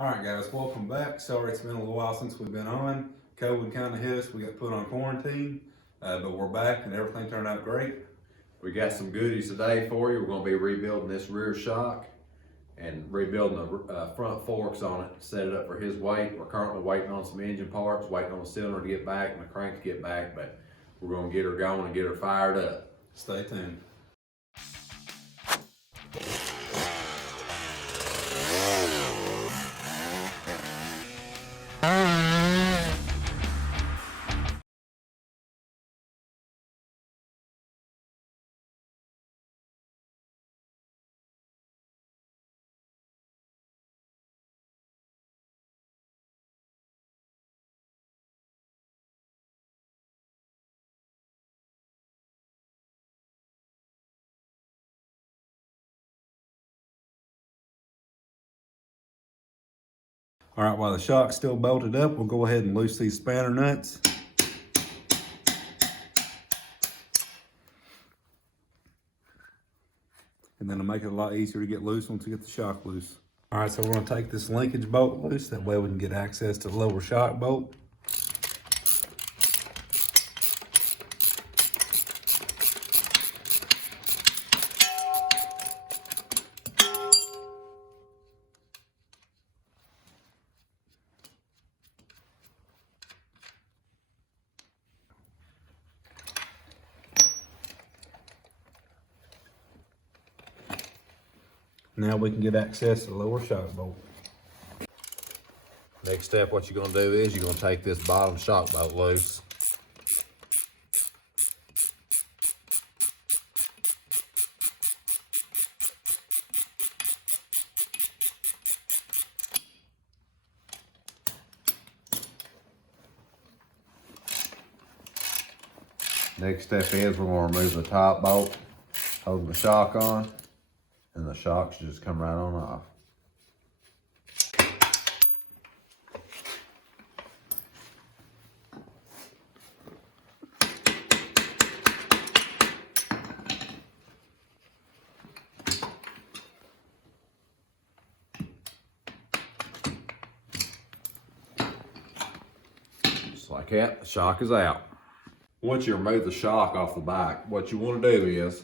All right, guys, welcome back. Sorry it's been a little while since we've been on. COVID kind of hit us. We got put on quarantine, but we're back and everything turned out great. We got some goodies today for you. We're going to be rebuilding this rear shock and rebuilding the front forks on it, set it up for his weight. We're currently waiting on some engine parts, waiting on the cylinder to get back and the crank to get back, but we're going to get her going and get her fired up. Stay tuned. All right, while the shock's still bolted up, we'll go ahead and loose these spanner nuts. And then it'll make it a lot easier to get loose once we get the shock loose. All right, so we're gonna take this linkage bolt loose. That way we can get access to the lower shock bolt. Now we can get access to the lower shock bolt. Next step, what you're going to do is you're going to take this bottom shock bolt loose. Next step is we're going to remove the top bolt, holding the shock on, and the shock should just come right on off. Just like that, the shock is out. Once you remove the shock off the bike, what you want to do is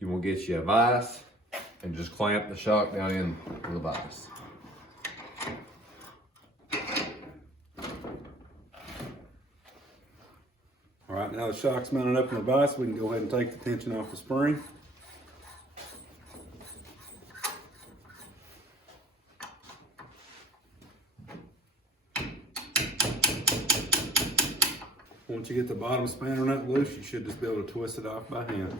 you want to get you a vise and just clamp the shock down in the vise. All right, now the shock's mounted up in the vise, we can go ahead and take the tension off the spring. Once you get the bottom spanner nut loose, you should just be able to twist it off by hand.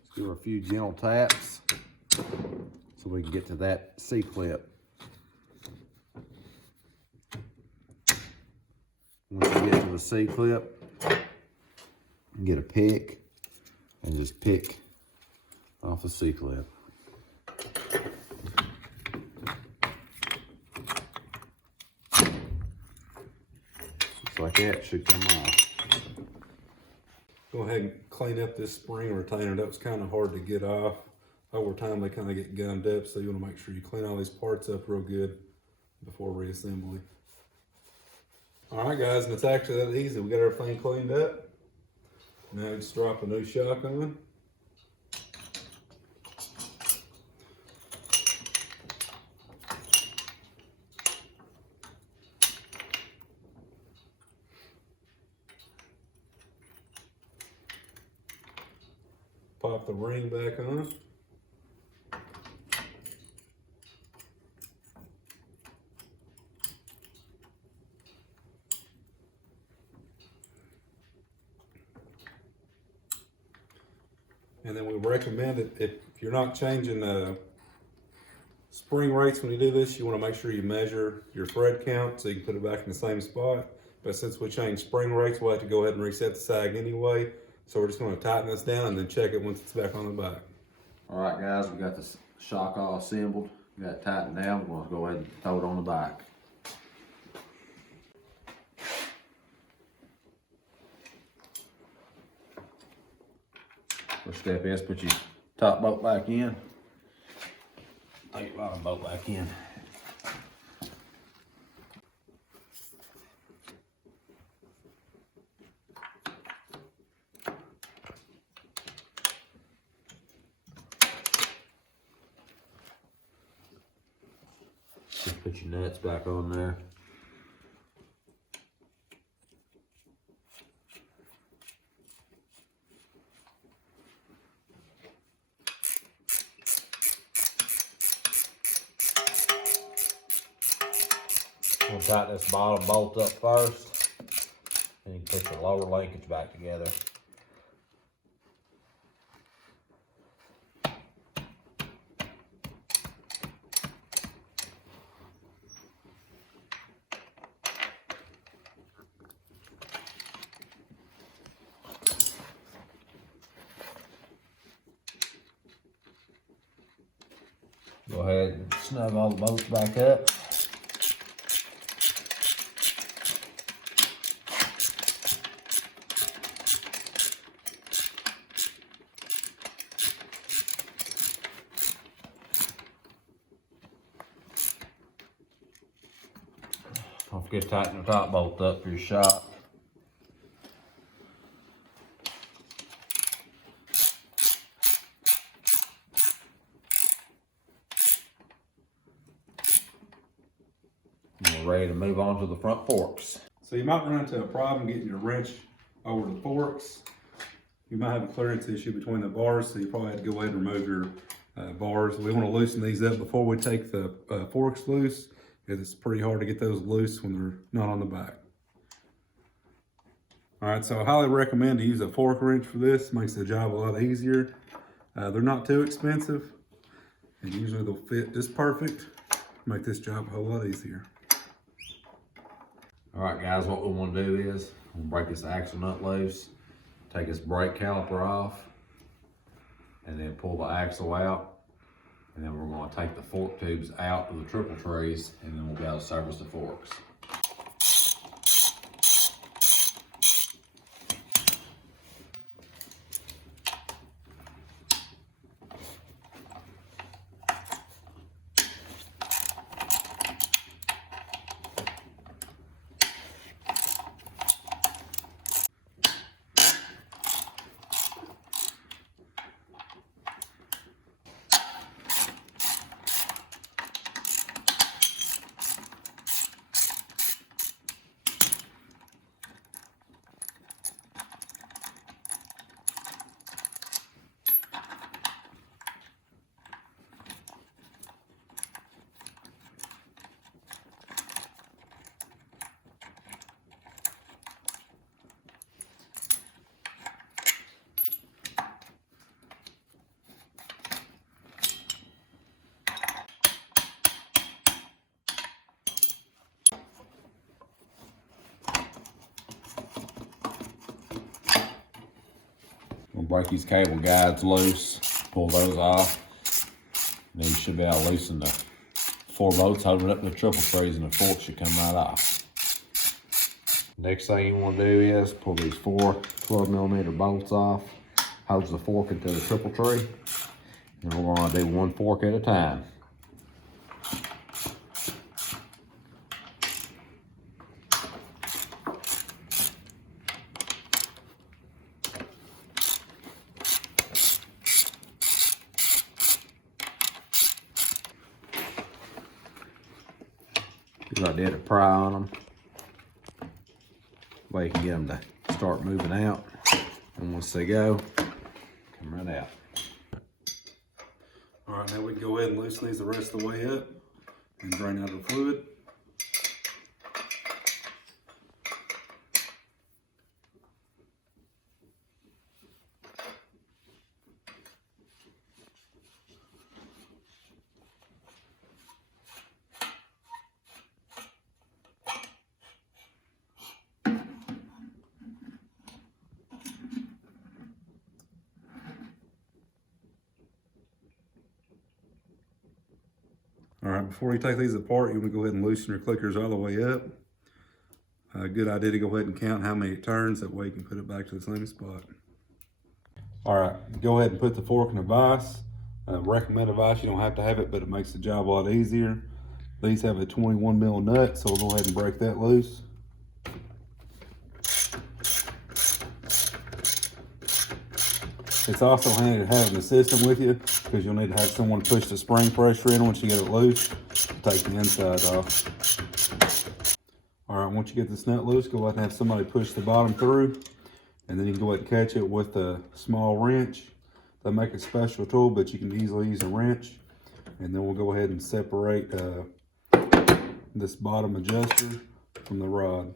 Let's give her a few gentle taps so we can get to that C-clip. Once you get to the C-clip, get a pick and just pick off the C-clip. Like that should come off. Go ahead and clean up this spring retainer. That was kind of hard to get off. Over time they kind of get gummed up, so you want to make sure you clean all these parts up real good before reassembly. All right guys, and it's actually that easy. We got everything cleaned up. Now just drop a new shock on. Pop the ring back on. And then we recommend it, if you're not changing spring rates when you do this, you want to make sure you measure your thread count so you can put it back in the same spot. But since we changed spring rates, we'll have to go ahead and reset the sag anyway. So we're just going to tighten this down and then check it once it's back on the bike. All right, guys, we got the shock all assembled. We got it tightened down. We're going to go ahead and throw it on the bike. First step is put your top bolt back in. Take your bottom bolt back in. Just put your nuts back on there. We'll tighten this bottom bolt up first, and you can put your lower linkage back together. Go ahead and snug all the bolts back up. Don't forget to tighten the top bolt up for your shock. And we're ready to move on to the front forks. So you might run into a problem getting your wrench over the forks. You might have a clearance issue between the bars, so you probably have to go ahead and remove your bars. We want to loosen these up before we take the forks loose, because it's pretty hard to get those loose when they're not on the back. All right, so I highly recommend to use a fork wrench for this. Makes the job a lot easier. They're not too expensive, and usually they'll fit just perfect. Make this job a whole lot easier. All right, guys, what we want to do is we'll break this axle nut loose, take this brake caliper off, and then pull the axle out. And then we're going to take the fork tubes out of the triple trays, and then we'll be able to service the forks. We'll break these cable guides loose, pull those off, and then you should be able to loosen the 4 bolts holding up the triple trays, and the fork should come right off. Next thing you want to do is pull these 4 12mm bolts off, holds the fork into the triple tray, and we're going to do 1 fork at a time. I did a pry on them. Way you can get them to start moving out. And once they go, come right out. All right, now we can go ahead and loosen these the rest of the way up and drain out the fluid. All right, before you take these apart, you want to go ahead and loosen your clickers all the way up. A good idea to go ahead and count how many it turns, that way you can put it back to the same spot. All right, go ahead and put the fork in the vise. Recommended vise, you don't have to have it, but it makes the job a lot easier. These have a 21 mil nut, so we'll go ahead and break that loose. It's also handy to have an assistant with you because you'll need to have someone push the spring pressure in once you get it loose to take the inside off. All right, once you get this nut loose, go ahead and have somebody push the bottom through, and then you can go ahead and catch it with a small wrench. They make a special tool, but you can easily use a wrench. And then we'll go ahead and separate this bottom adjuster from the rod.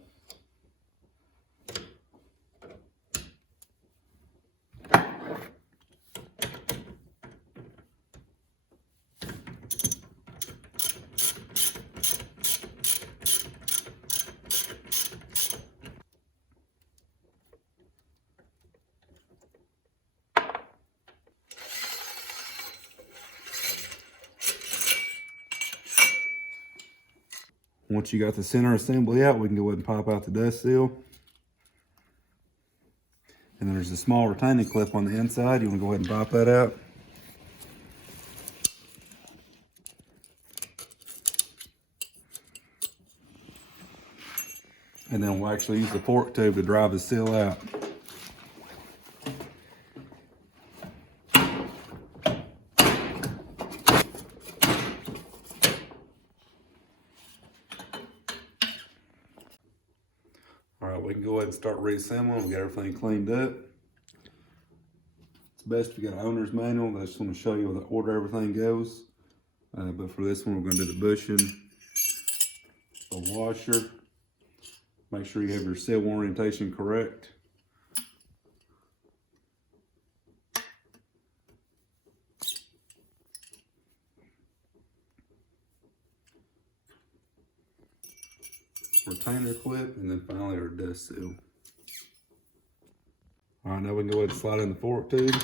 Once you got the center assembly out, we can go ahead and pop out the dust seal. And then there's a small retaining clip on the inside. You want to go ahead and pop that out. And then we'll actually use the fork tube to drive the seal out. All right, we can go ahead and start reassembling. We got everything cleaned up. It's best if you got an owner's manual. I just want to show you the order everything goes. But for this one, we're going to do the bushing, the washer. Make sure you have your seal orientation correct. Retainer clip, and then finally our dust seal. All right, now we can go ahead and slide in the fork tube.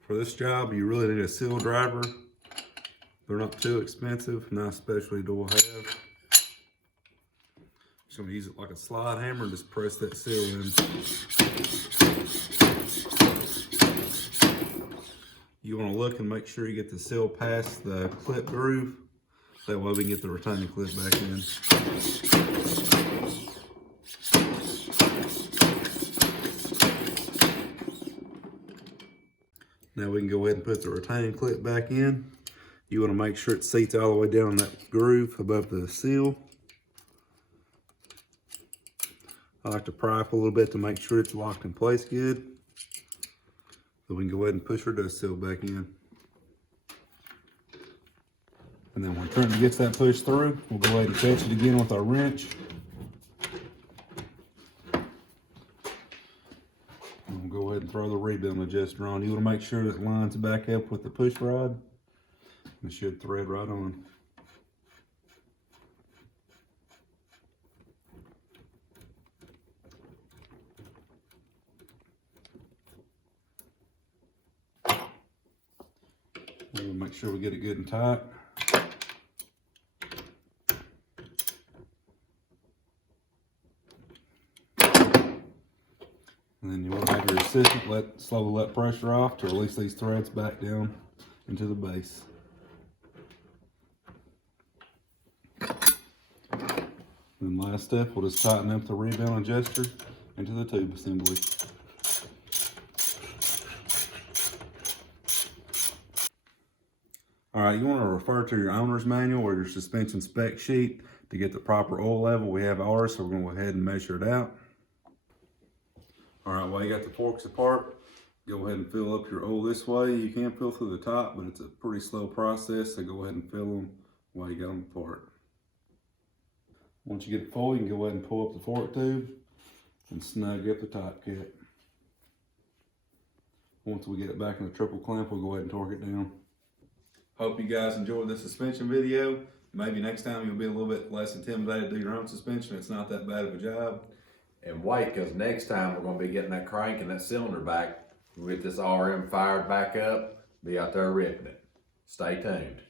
For this job, you really need a seal driver. They're not too expensive, nice specialty tool to have. Just gonna use it like a slide hammer and just press that seal in. You want to look and make sure you get the seal past the clip groove. That way we can get the retaining clip back in. Now we can go ahead and put the retaining clip back in. You want to make sure it seats all the way down in that groove above the seal. I like to pry up a little bit to make sure it's locked in place good. So we can go ahead and push our dust seal back in. And then when Trenton gets that pushed through, we'll go ahead and catch it again with our wrench. And we'll go ahead and throw the rebuilding adjuster on. You want to make sure that it lines back up with the push rod. It should thread right on. We'll make sure we get it good and tight. And then you want to have your assistant slowly let pressure off to release these threads back down into the base. And last step, we'll just tighten up the rebuild adjuster into the tube assembly. All right, you want to refer to your owner's manual or your suspension spec sheet to get the proper oil level. We have ours, so we're going to go ahead and measure it out. All right, while you got the forks apart, go ahead and fill up your oil this way. You can fill through the top, but it's a pretty slow process, so go ahead and fill them while you got them apart. Once you get it full, you can go ahead and pull up the fork tube and snug up the top cap. Once we get it back in the triple clamp, we'll go ahead and torque it down. Hope you guys enjoyed this suspension video. Maybe next time you'll be a little bit less intimidated to do your own suspension. It's not that bad of a job. And wait, because next time we're going to be getting that crank and that cylinder back. We'll get this RM fired back up, be out there ripping it. Stay tuned.